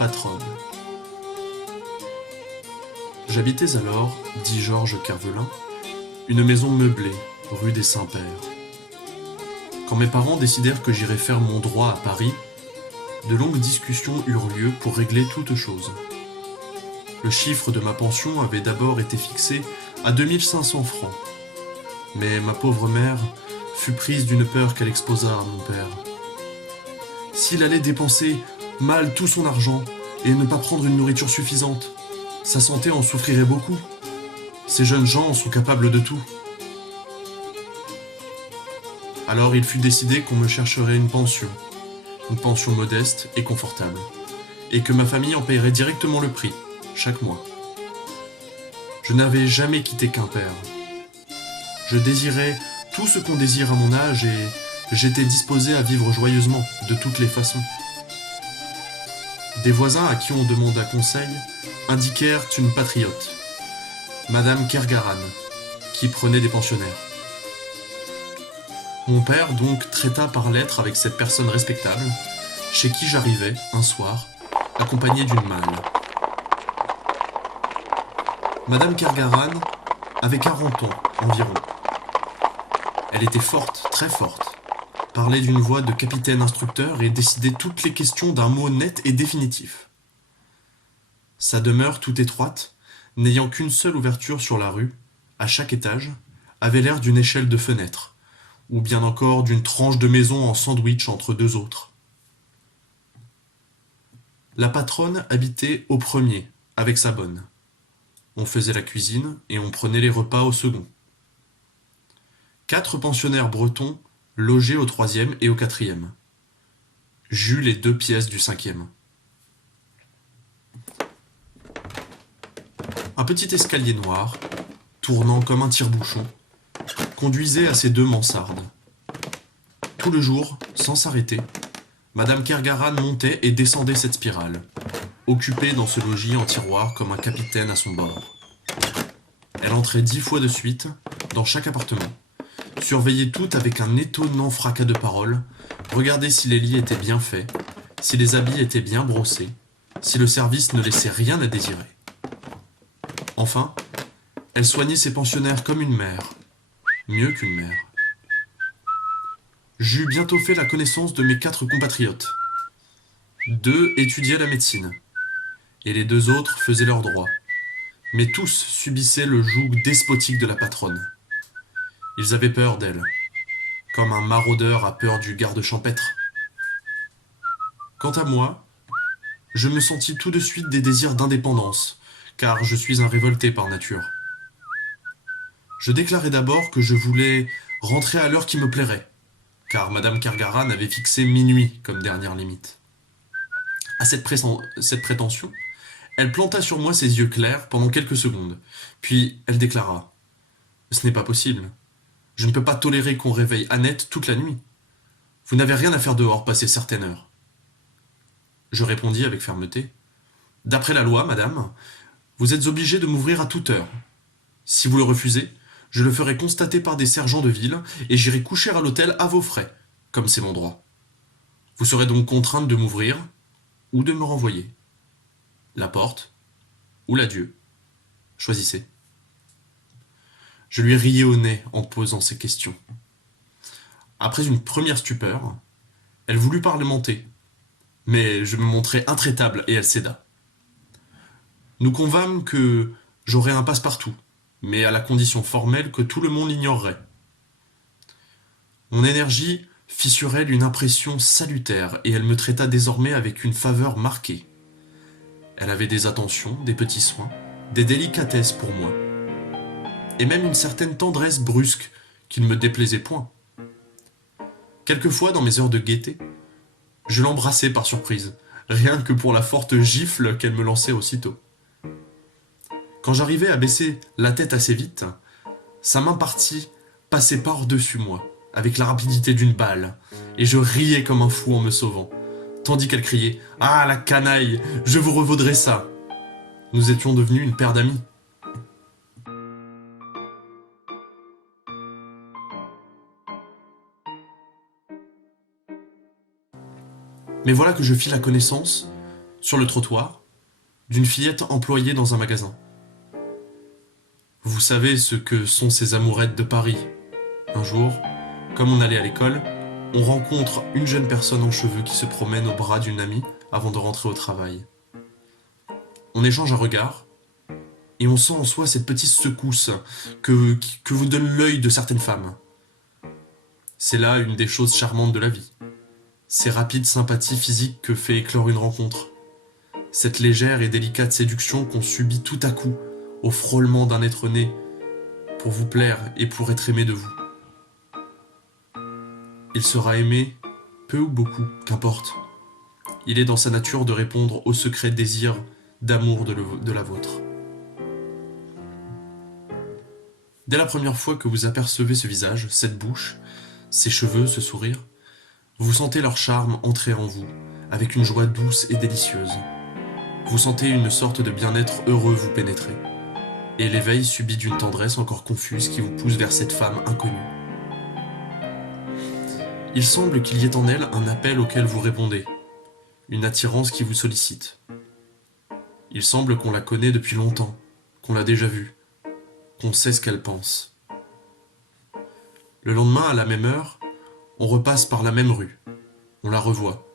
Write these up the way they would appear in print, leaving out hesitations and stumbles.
patronne. J'habitais alors, dit Georges Kervelin, une maison meublée, rue des Saints-Pères. Quand mes parents décidèrent que j'irais faire mon droit à Paris, de longues discussions eurent lieu pour régler toute chose. Le chiffre de ma pension avait d'abord été fixé à 2500 francs. Mais ma pauvre mère fut prise d'une peur qu'elle exposa à mon père. S'il allait dépenser mal tout son argent et ne pas prendre une nourriture suffisante, sa santé en souffrirait beaucoup. Ces jeunes gens sont capables de tout. Alors il fut décidé qu'on me chercherait une pension modeste et confortable, et que ma famille en paierait directement le prix, chaque mois. Je n'avais jamais quitté Quimper. Je désirais tout ce qu'on désire à mon âge et j'étais disposé à vivre joyeusement, de toutes les façons. Des voisins à qui on demanda conseil indiquèrent une patriote, Madame Kergaran, qui prenait des pensionnaires. Mon père donc traita par lettre avec cette personne respectable, chez qui j'arrivais, un soir, accompagné d'une malle. Madame Kergaran avait 40 ans environ. Elle était forte, très forte, parlait d'une voix de capitaine instructeur et décidait toutes les questions d'un mot net et définitif. Sa demeure toute étroite, n'ayant qu'une seule ouverture sur la rue, à chaque étage, avait l'air d'une échelle de fenêtre, ou bien encore d'une tranche de maison en sandwich entre deux autres. La patronne habitait au premier, avec sa bonne. On faisait la cuisine et on prenait les repas au second. 4 pensionnaires bretons logeaient au 3e et au 4e. J'eus les 2 pièces du 5e. Un petit escalier noir, tournant comme un tire-bouchon, conduisait à ces 2 mansardes. Tout le jour, sans s'arrêter, Madame Kergaran montait et descendait cette spirale, occupée dans ce logis en tiroir comme un capitaine à son bord. Elle entrait 10 fois de suite dans chaque appartement, surveillait tout avec un étonnant fracas de paroles, regardait si les lits étaient bien faits, si les habits étaient bien brossés, si le service ne laissait rien à désirer. Enfin, elle soignait ses pensionnaires comme une mère, mieux qu'une mère. J'eus bientôt fait la connaissance de mes 4 compatriotes. 2 étudiaient la médecine, et les 2 autres faisaient leur droit. Mais tous subissaient le joug despotique de la patronne. Ils avaient peur d'elle, comme un maraudeur a peur du garde champêtre. Quant à moi, je me sentis tout de suite des désirs d'indépendance, car je suis un révolté par nature. Je déclarai d'abord que je voulais rentrer à l'heure qui me plairait, car Madame Kergaran avait fixé minuit comme dernière limite. À cette prétention, elle planta sur moi ses yeux clairs pendant quelques secondes, puis elle déclara « Ce n'est pas possible. Je ne peux pas tolérer qu'on réveille Annette toute la nuit. Vous n'avez rien à faire dehors passer certaines heures. » Je répondis avec fermeté « D'après la loi, madame, vous êtes obligée de m'ouvrir à toute heure. Si vous le refusez, je le ferai constater par des sergents de ville et j'irai coucher à l'hôtel à vos frais, comme c'est mon droit. Vous serez donc contrainte de m'ouvrir ou de me renvoyer. La porte ou l'adieu. Choisissez. » Je lui riais au nez en posant ces questions. Après une première stupeur, elle voulut parlementer, mais je me montrai intraitable et elle céda. Nous convînmes que j'aurais un passe-partout, mais à la condition formelle que tout le monde l'ignorerait. Mon énergie fit sur elle une impression salutaire et elle me traita désormais avec une faveur marquée. Elle avait des attentions, des petits soins, des délicatesses pour moi, et même une certaine tendresse brusque qui ne me déplaisait point. Quelquefois, dans mes heures de gaieté, je l'embrassais par surprise, rien que pour la forte gifle qu'elle me lançait aussitôt. Quand j'arrivais à baisser la tête assez vite, sa main partie passait par-dessus moi, avec la rapidité d'une balle, et je riais comme un fou en me sauvant, tandis qu'elle criait « Ah, la canaille, je vous revaudrai ça !» Nous étions devenus une paire d'amis. Mais voilà que je fis la connaissance sur le trottoir, d'une fillette employée dans un magasin. Vous savez ce que sont ces amourettes de Paris. Un jour, comme on allait à l'école, on rencontre une jeune personne en cheveux qui se promène au bras d'une amie avant de rentrer au travail. On échange un regard, et on sent en soi cette petite secousse que vous donne l'œil de certaines femmes. C'est là une des choses charmantes de la vie. Ces rapides sympathies physiques que fait éclore une rencontre. Cette légère et délicate séduction qu'on subit tout à coup au frôlement d'un être né pour vous plaire et pour être aimé de vous. Il sera aimé, peu ou beaucoup, qu'importe. Il est dans sa nature de répondre au secret désir d'amour de la vôtre. Dès la première fois que vous apercevez ce visage, cette bouche, ces cheveux, ce sourire, vous sentez leur charme entrer en vous, avec une joie douce et délicieuse. Vous sentez une sorte de bien-être heureux vous pénétrer, et l'éveil subit d'une tendresse encore confuse qui vous pousse vers cette femme inconnue. Il semble qu'il y ait en elle un appel auquel vous répondez, une attirance qui vous sollicite. Il semble qu'on la connaît depuis longtemps, qu'on l'a déjà vue, qu'on sait ce qu'elle pense. Le lendemain, à la même heure, on repasse par la même rue, on la revoit,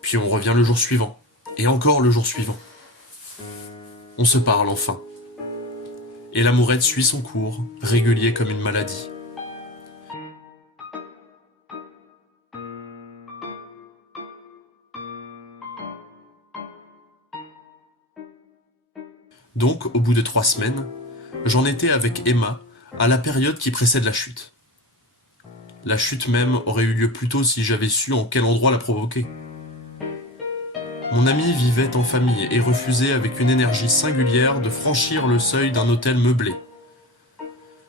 puis on revient le jour suivant, et encore le jour suivant. On se parle enfin, et l'amourette suit son cours, régulier comme une maladie. Donc, au bout de 3 semaines, j'en étais avec Emma à la période qui précède la chute. La chute même aurait eu lieu plus tôt si j'avais su en quel endroit la provoquer. Mon ami vivait en famille et refusait avec une énergie singulière de franchir le seuil d'un hôtel meublé.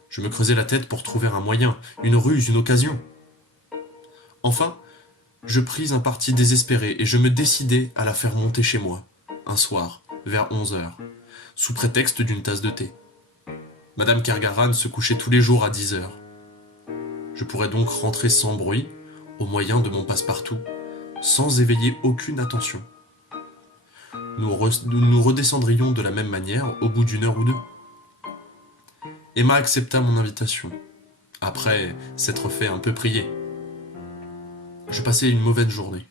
Je me creusais la tête pour trouver un moyen, une ruse, une occasion. Enfin, je pris un parti désespéré et je me décidai à la faire monter chez moi, un soir, vers 11h, sous prétexte d'une tasse de thé. Madame Kergaran se couchait tous les jours à 10h. Je pourrais donc rentrer sans bruit, au moyen de mon passe-partout, sans éveiller aucune attention. Nous redescendrions de la même manière au bout d'1 heure ou 2. Emma accepta mon invitation, après s'être fait un peu prier. Je passais une mauvaise journée.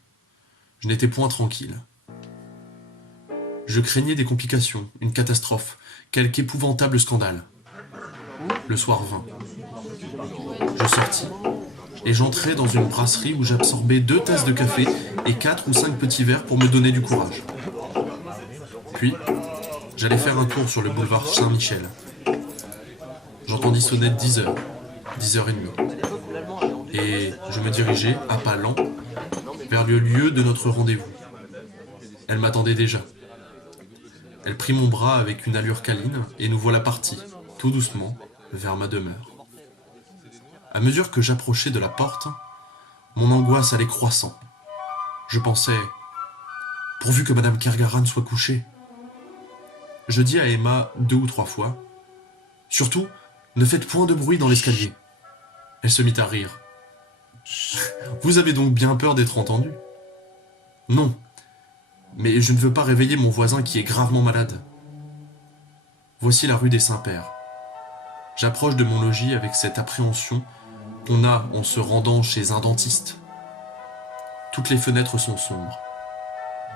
Je n'étais point tranquille. Je craignais des complications, une catastrophe, quelque épouvantable scandale. Le soir vint. Je sortis, et j'entrai dans une brasserie où j'absorbais 2 tasses de café et 4 ou 5 petits verres pour me donner du courage. Puis, j'allais faire un tour sur le boulevard Saint-Michel. J'entendis sonner 10h, 10h30. Et je me dirigeai, à pas lents, vers le lieu de notre rendez-vous. Elle m'attendait déjà. Elle prit mon bras avec une allure câline, et nous voilà partis, tout doucement, vers ma demeure. À mesure que j'approchais de la porte, mon angoisse allait croissant. Je pensais, pourvu que Madame Kergaran soit couchée. Je dis à Emma 2 ou 3 fois, surtout, ne faites point de bruit dans l'escalier. Elle se mit à rire. Vous avez donc bien peur d'être entendu? Non, mais je ne veux pas réveiller mon voisin qui est gravement malade. Voici la rue des Saints-Pères. J'approche de mon logis avec cette appréhension qu'on a en se rendant chez un dentiste. Toutes les fenêtres sont sombres.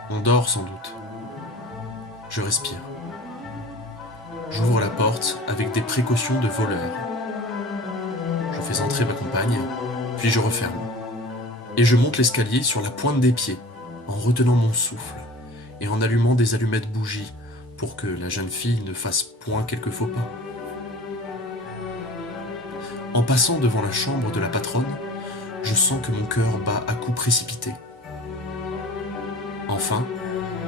On dort sans doute. Je respire. J'ouvre la porte avec des précautions de voleur. Je fais entrer ma compagne, puis je referme. Et je monte l'escalier sur la pointe des pieds, en retenant mon souffle et en allumant des allumettes bougies pour que la jeune fille ne fasse point quelques faux pas. En passant devant la chambre de la patronne, je sens que mon cœur bat à coups précipités. Enfin,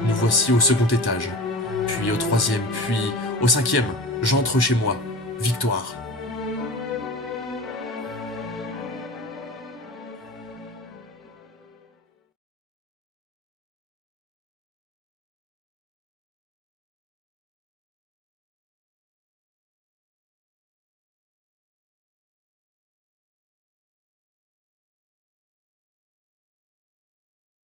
nous voici au 2e étage, puis au 3e, puis au 5e. J'entre chez moi. Victoire.